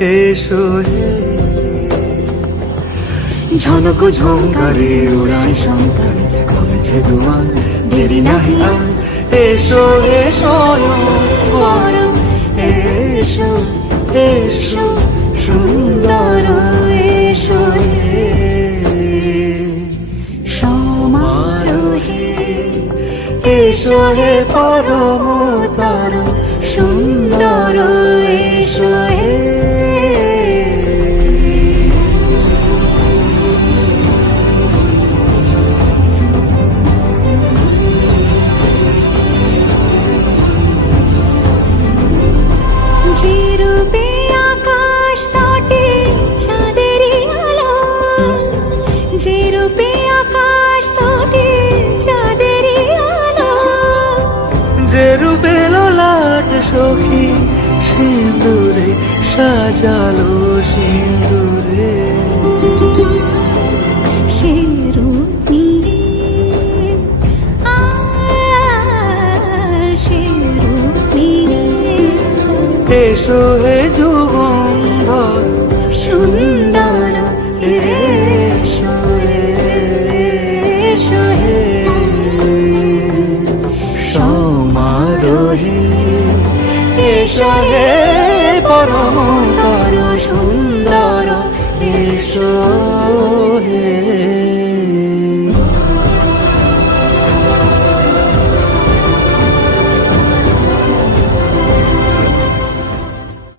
এসো হে। ঝনক ঝঙ্কারে উড়ান শঙ্কারে কমেছে দুয়ার, দেরি নাহি আর। এসো এসো বরং এসো এসো সুন্দর এসো হে। সমারোহে এসো হে পরমতর সুন্দর এসো হে। যে রূপে আকাশ তটে চাঁদেরই আলো, যে রূপে আকাশ তটে চাঁদেরই আলো, যে রূপে ললাট সখী সিঁদুরে সাজালো সিঁদুরে, সে রূপ নিয়ে সে রূপ নিয়ে এসো হে যুগন্ধর সুন্দর এসো এসো হে। সমারোহে এসো হে পরমতর সুন্দর এসো।